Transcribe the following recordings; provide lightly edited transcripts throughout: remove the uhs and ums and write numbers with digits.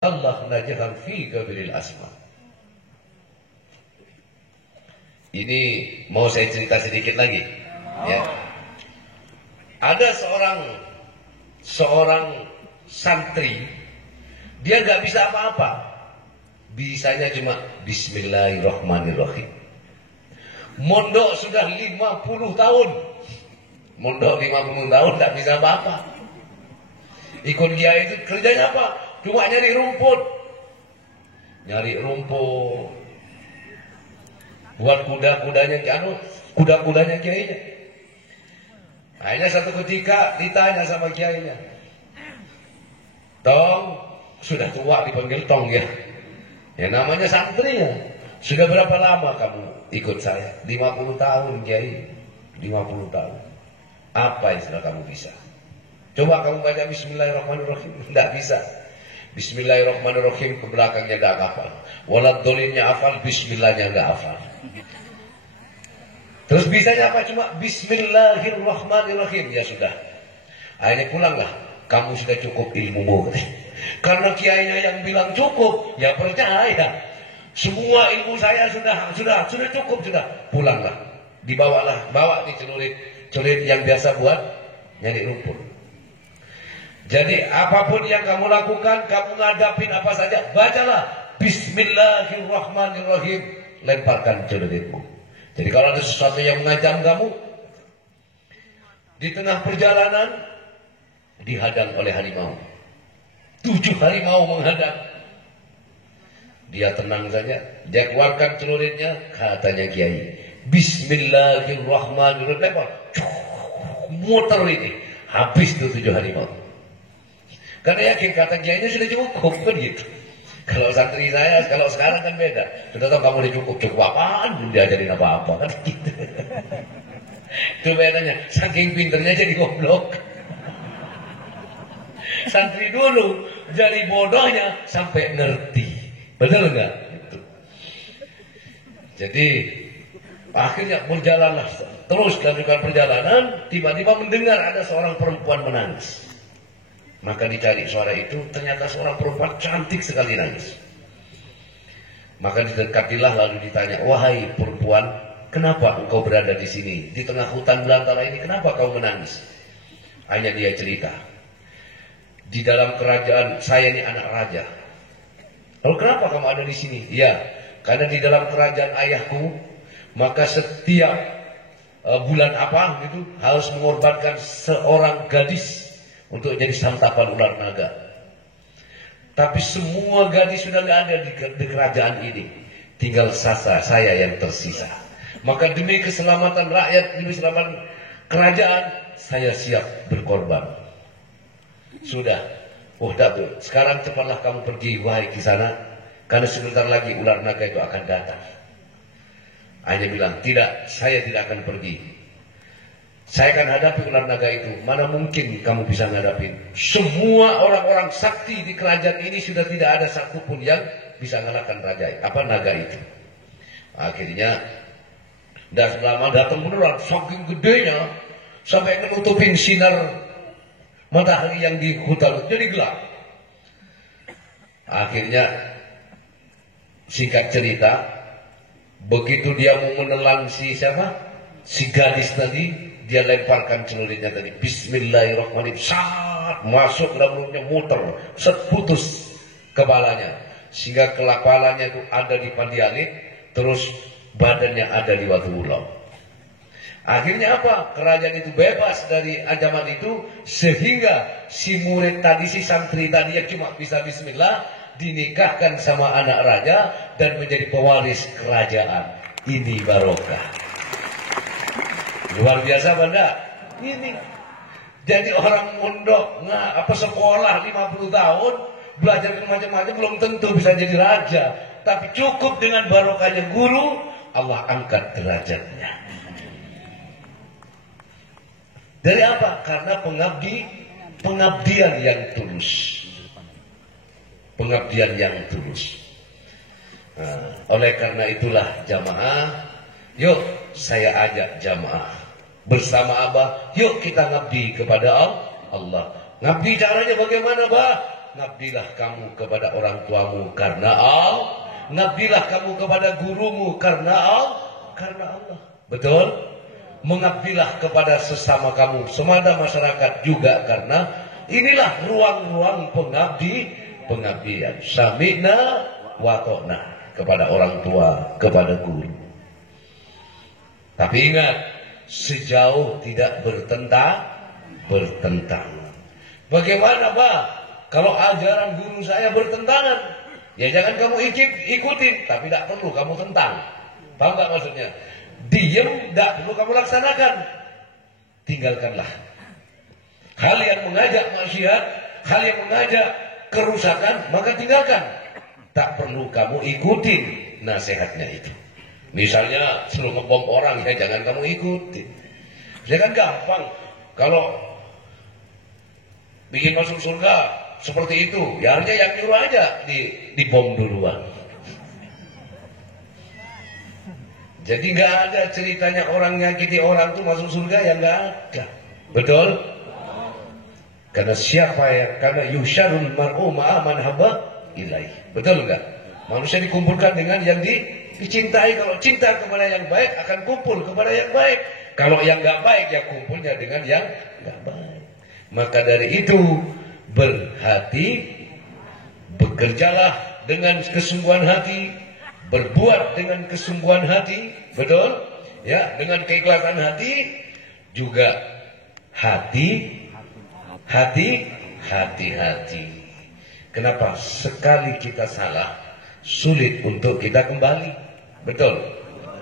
Allah najhan fi bil asma. Ini mau saya cerita sedikit lagi. Ya. Ada seorang santri, dia nggak bisa apa-apa. Bisanya cuma Bismillahirrahmanirrahim. Mondok sudah 50 tahun. Mondok 50 tahun nggak bisa apa-apa. Ikut kiai itu kerjanya apa? Cuma nyari rumput. Nyari rumput. Buat kuda-kudanya kiainya. Akhirnya satu ketika ditanya sama kiainya, Tong, sudah tua dipanggil Tong ya. Ya namanya santri ya. Sudah berapa lama kamu ikut saya? 50 tahun kiai. 50 tahun. Apa yang sudah kamu bisa? Coba kamu baca Bismillahirrahmanirrahim. Tidak bisa. Bismillahirrahmanirrahim ke belakangnya tidak hafal. Waladdolinnya hafal, Bismillahnya tidak hafal. Terus bisanya apa? Cuma Bismillahirrahmanirrahim. Ya sudah. Akhirnya pulanglah. Kamu sudah cukup ilmumu. Karena kiainya yang bilang cukup, ya percaya. Semua ilmu saya sudah cukup sudah. Pulanglah. Bawa di celurit yang biasa buat nyari rumput. Jadi apapun yang kamu lakukan, kamu ngadapin apa saja, bacalah Bismillahirrahmanirrahim. Lemparkan celuritmu. Jadi kalau ada sesuatu yang mengancam kamu, di tengah perjalanan dihadang oleh harimau. 7 harimau menghadang. Dia tenang saja. Dia keluarkan celuritnya, katanya kiai, Bismillahirrahmanirrahim. Muter ini. Habis itu 7 harimau. Karena yakin kata kiainya sudah cukup kan gitu. Kalau santri saya, kalau sekarang kan beda. Sudah tahu kamu udah cukup apaan? Belum diajarin apa-apa kan gitu. Itu bedanya. Saking pinternya jadi goblok. Santri dulu jadi bodohnya sampai ngerti. Betul nggak? Gitu. Jadi akhirnya berjalanlah terus lanjutkan perjalanan. Tiba-tiba mendengar ada seorang perempuan menangis. Maka dicari suara itu, ternyata seorang perempuan cantik sekali nangis. Maka didekatilah lalu ditanya, wahai perempuan, kenapa engkau berada di sini? Di tengah hutan belantara ini, kenapa kau menangis? Hanya dia cerita. Di dalam kerajaan, saya ini anak raja. Lalu kenapa kamu ada di sini? Ya, karena di dalam kerajaan ayahku, maka setiap bulan apa gitu harus mengorbankan seorang gadis untuk jadi santapan ular naga. Tapi semua gadis sudah tidak ada di kerajaan ini. Tinggal saya yang tersisa. Maka demi keselamatan rakyat, demi keselamatan kerajaan, saya siap berkorban. Sudah. Oh Datuk, sekarang cepatlah kamu pergi, wahai Kisana. Karena sebentar lagi ular naga itu akan datang. Hanya bilang, tidak, saya tidak akan pergi. Saya akan hadapi ular naga itu. Mana mungkin kamu bisa ngadapin? Semua orang-orang sakti di kerajaan ini sudah tidak ada satupun yang bisa mengalahkan naga itu. Akhirnya dan lama datang beneran, saking gedenya sampai menutupin sinar matahari yang di hutan jadi gelap. Akhirnya singkat cerita, begitu dia mau menelan si gadis tadi, dia lemparkan celuritnya tadi. Bismillahirrahmanirrahim. Saat masuk dalam mulutnya muter. Putus kepalanya. Sehingga kepalanya itu ada di Pandialit. Terus badannya ada di Watu Ulau. Akhirnya apa? Kerajaan itu bebas dari ancaman itu. Sehingga si murid tadi, si santri tadi yang cuma bisa bismillah, dinikahkan sama anak raja dan menjadi pewaris kerajaan. Ini barokah. Luar biasa benda. Ini. Jadi orang mondok, sekolah 50 tahun, belajar macam-macam belum tentu bisa jadi raja. Tapi cukup dengan barokahnya guru, Allah angkat derajatnya. Dari apa? Karena pengabdian yang tulus. Pengabdian yang tulus. Oleh karena itulah jamaah, yuk saya ajak jamaah bersama Abah, yuk kita ngabdi kepada Allah. Ngabdi caranya bagaimana, Bah? ngabdilah kamu kepada orang tuamu karena Allah. Ngabdilah kamu kepada gurumu karena Allah. Betul? Mengabdilah kepada sesama kamu, semada masyarakat juga karena inilah ruang-ruang pengabdian. Sami'na wa ta'na, kepada orang tua, kepada guru. Tapi ingat, sejauh tidak bertentangan. Bagaimana, Pak? Kalau ajaran guru saya bertentangan, ya jangan kamu ikutin, tapi tidak perlu kamu tentang. Paham nggak maksudnya? Diam, tidak perlu kamu laksanakan. Tinggalkanlah. Hal yang mengajak maksiat, hal yang mengajak kerusakan, maka tinggalkan. Tak perlu kamu ikutin nasihatnya itu. Misalnya suruh ngebom orang, ya jangan kamu ikutin. Jangan gampang. Kalau bikin masuk surga seperti itu, ya harusnya yang nyuruh aja dibom duluan. Jadi nggak ada ceritanya orang nyakiti orang tuh masuk surga, yang nggak ada. Betul? Karena yusyarul mar'u ma'a man habba ilaih. Betul nggak? Manusia dikumpulkan dengan yang dicintai. Kalau cinta kepada yang baik akan kumpul kepada yang baik. Kalau yang nggak baik ya kumpulnya dengan yang nggak baik. Maka dari itu bekerjalah dengan kesungguhan hati, berbuat dengan kesungguhan hati, betul? Ya, dengan keikhlasan hati, juga hati-hati. Kenapa? Sekali kita salah, sulit untuk kita kembali. Betul?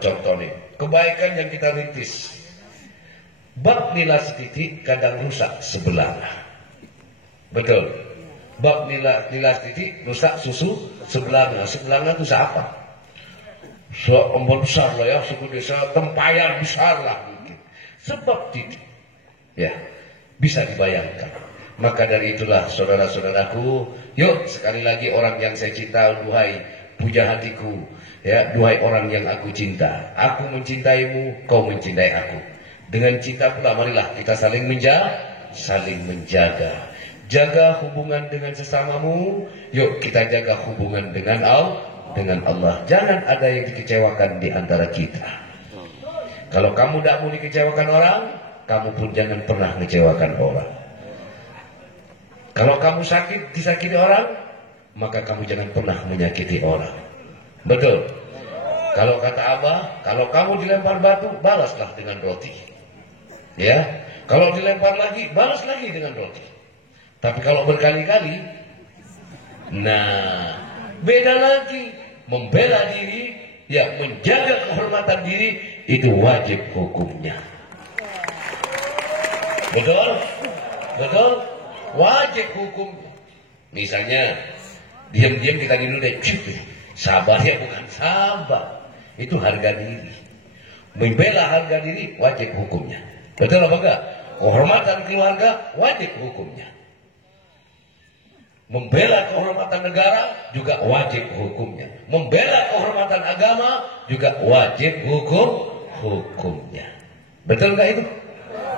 Contohnya, kebaikan yang kita rintis, bab nila setitik kadang rusak sebelah. Betul? Bab nila setitik rusak susu sebelahnya. Sebelahnya itu siapa? Seombol besar lah ya, suku desa tempayan besar lah mungkin. Sebab titik, ya bisa dibayangkan. Maka dari itulah saudara-saudaraku, yuk sekali lagi orang yang saya cinta, duhai puja hatiku, ya duhai orang yang aku cinta, aku mencintaimu, kau mencintai aku. Dengan cinta pula marilah kita saling menjaga. Jaga hubungan dengan sesamamu, yuk kita jaga hubungan dengan Allah. Jangan ada yang dikecewakan di antara kita. Kalau kamu tidak mau dikecewakan orang, kamu pun jangan pernah mengecewakan orang. Kalau kamu disakiti orang, maka kamu jangan pernah menyakiti orang. Betul? Kalau kata Abah, kalau kamu dilempar batu, balaslah dengan roti. Ya, kalau dilempar lagi, balas lagi dengan roti. Tapi kalau berkali-kali, nah beda lagi. Membela diri, ya menjaga kehormatan diri, itu wajib hukumnya. Betul? Betul? Wajib hukumnya. Misalnya diam-diam kita gini deh, sabar ya, bukan sabar, itu harga diri. Membela harga diri wajib hukumnya. Betul apa enggak? Kehormatan keluarga wajib hukumnya. Membela kehormatan negara juga wajib hukumnya. Membela kehormatan agama juga wajib hukumnya. Betul enggak itu?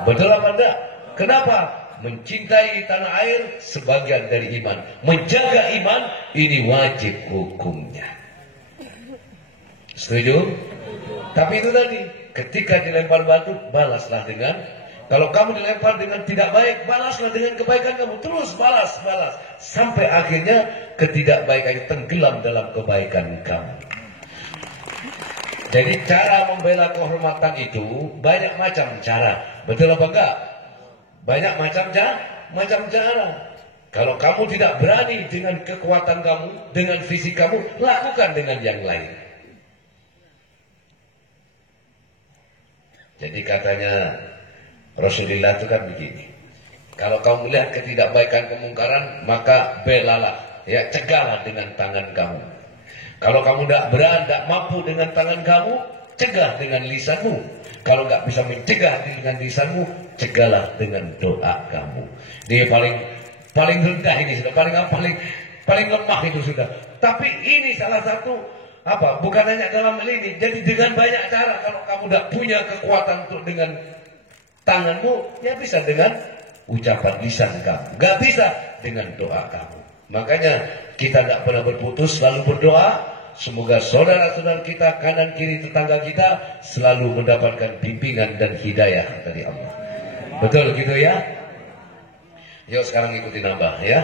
Betul apa enggak? Kenapa? Mencintai tanah air sebagian dari iman. Menjaga iman ini wajib hukumnya. Setuju? Tapi itu tadi, ketika dilempar batu, balaslah dengan, kalau kamu dilempar dengan tidak baik, balaslah dengan kebaikan kamu. Terus balas. Sampai akhirnya ketidakbaikan tenggelam dalam kebaikan kamu. Jadi cara membela kehormatan itu banyak macam cara. Betul apa enggak? Banyak macam cara. Kalau kamu tidak berani dengan kekuatan kamu, dengan fisik kamu, lakukan dengan yang lain. Jadi katanya Rasulullah itu kan begini. Kalau kamu melihat ketidakbaikan kemungkaran, maka belalah, ya cegahlah dengan tangan kamu. Kalau kamu tidak mampu dengan tangan kamu, cegah dengan lisanmu. Kalau nggak bisa mencegah dengan lisanmu, cegahlah dengan doa kamu. Dia paling rendah ini sudah, paling lemah itu sudah. Tapi ini salah satu bukan hanya dalam hal ini. Jadi dengan banyak cara, kalau kamu tidak punya kekuatan untuk dengan tanganmu, ya bisa dengan ucapan lisan kamu. Gak bisa dengan doa kamu. Makanya kita tidak pernah berputus, selalu berdoa. Semoga saudara-saudara kita, kanan kiri tetangga kita selalu mendapatkan bimbingan dan hidayah dari Allah. Betul gitu ya? Yuk sekarang ikuti nambah ya.